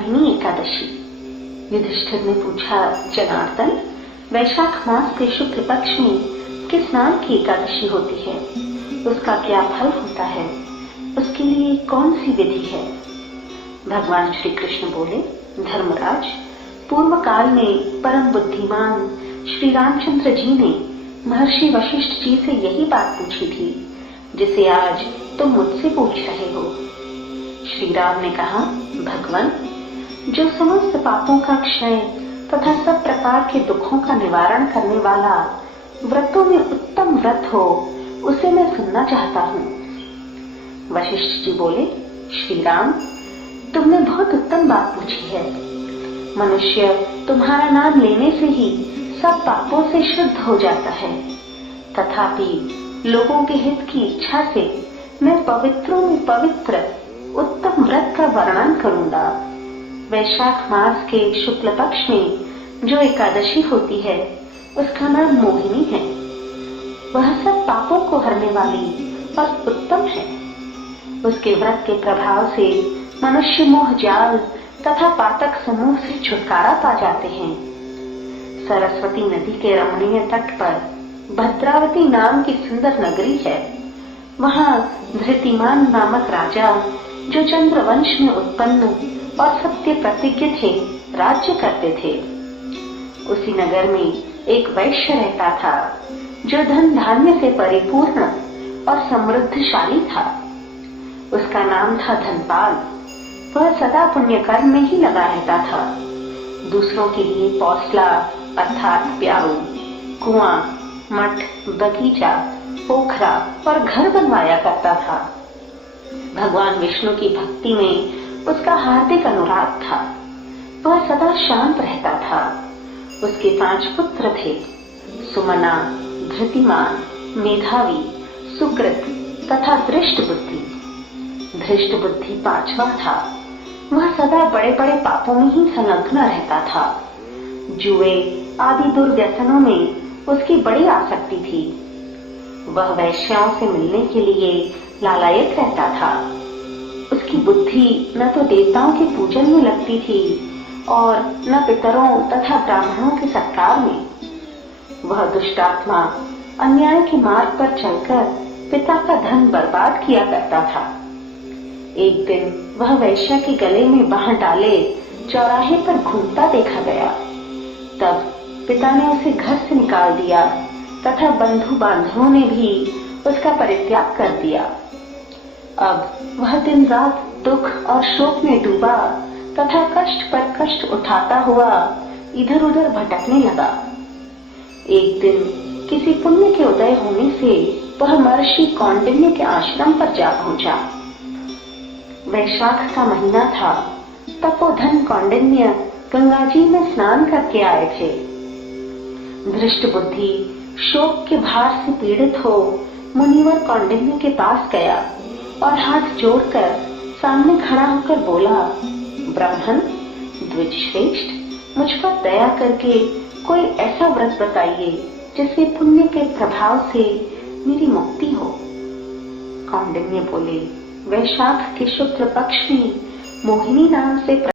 मोहिनी एकादशी। युधिष्ठिर ने पूछा, जनार्दन, वैशाख मास के शुक्ल पक्ष में किस नाम की एकादशी होती है? उसका क्या फल होता है? उसके लिए कौन सी विधि है? भगवान श्री कृष्ण बोले, धर्मराज, पूर्व काल में परम बुद्धिमान श्री रामचंद्र जी ने महर्षि वशिष्ठ जी से यही बात पूछी थी जिसे आज तुम मुझसे पूछ रहे हो। श्री राम ने कहा, भगवान, जो समस्त पापों का क्षय तथा सब प्रकार के दुखों का निवारण करने वाला व्रतों में उत्तम व्रत हो, उसे मैं सुनना चाहता हूँ। वशिष्ठ जी बोले, श्री राम, तुमने बहुत उत्तम बात पूछी है। मनुष्य तुम्हारा नाम लेने से ही सब पापों से शुद्ध हो जाता है। तथापि लोगों के हित की इच्छा से मैं पवित्रों में पवित्र उत्तम व्रत का वर्णन करूंगा। वैशाख मास के शुक्ल पक्ष में जो एकादशी होती है उसका नाम मोहिनी है। वह सब पापों को हरने वाली और उत्तम है। उसके व्रत के प्रभाव से मनुष्य मोह जाल तथा पातक समूह से छुटकारा पा जाते हैं। सरस्वती नदी के रमणीय तट पर भद्रावती नाम की सुंदर नगरी है। वहाँ धृतिमान नामक राजा, जो चंद्रवंश में उत्पन्न और सत्य प्रतिज्ञ थे, राज्य करते थे। उसी नगर में एक वैश्य रहता था जो धन धान्य से परिपूर्ण और समृद्धशाली था। उसका नाम था धनपाल। वह सदा पुण्य कर्म में ही लगा रहता था। दूसरों के लिए पौसला अर्थात प्याऊ, कुआं, मठ, बगीचा, पोखरा और घर बनवाया करता था। भगवान विष्णु की भक्ति में उसका हार्दिक अनुराग था। वह सदा शांत रहता था। उसके 5 पुत्र थे, सुमना, धृतिमान, मेधावी, सुकृत तथा दृष्ट बुद्धि। धृष्ट बुद्धि 5वां था। वह सदा बड़े बड़े पापों में ही संलग्न रहता था। जुए आदि दुर्व्यसनों में उसकी बड़ी आसक्ति थी। वह वैश्याओं से मिलने के लिए लालायित रहता था। उसकी बुद्धि न तो देवताओं के पूजन में लगती थी और न पितरों तथा ब्राह्मणों के सत्कार में। वह दुष्टात्मा अन्याय के मार्ग पर चलकर पिता का धन बर्बाद किया करता था। एक दिन वह वैश्या के गले में बांह डाले चौराहे पर घूमता देखा गया। तब पिता ने उसे घर से निकाल दिया तथा बंधु बांधवों ने भी उसका परित्याग कर दिया। अब वह दिन रात दुख और शोक में डूबा तथा कष्ट पर कष्ट उठाता हुआ इधर उधर भटकने लगा। एक दिन किसी पुण्य के उदय होने से वह महर्षि कौंडिन्य के आश्रम पर जा पहुंचा। वैशाख का महीना था। तपोधन कौंडिन्य गंगा जी में स्नान करके आए थे। धृष्ट बुद्धि शोक के भार से पीड़ित हो मुनिवर कौंडिन्य के पास गया और हाथ जोड़कर सामने खड़ा होकर बोला, ब्राह्मण द्विजश्रेष्ठ, मुझ पर दया करके कोई ऐसा व्रत बताइए जिससे पुण्य के प्रभाव से मेरी मुक्ति हो। कौंडिन्य बोले, वैशाख के शुक्ल पक्ष में मोहिनी नाम से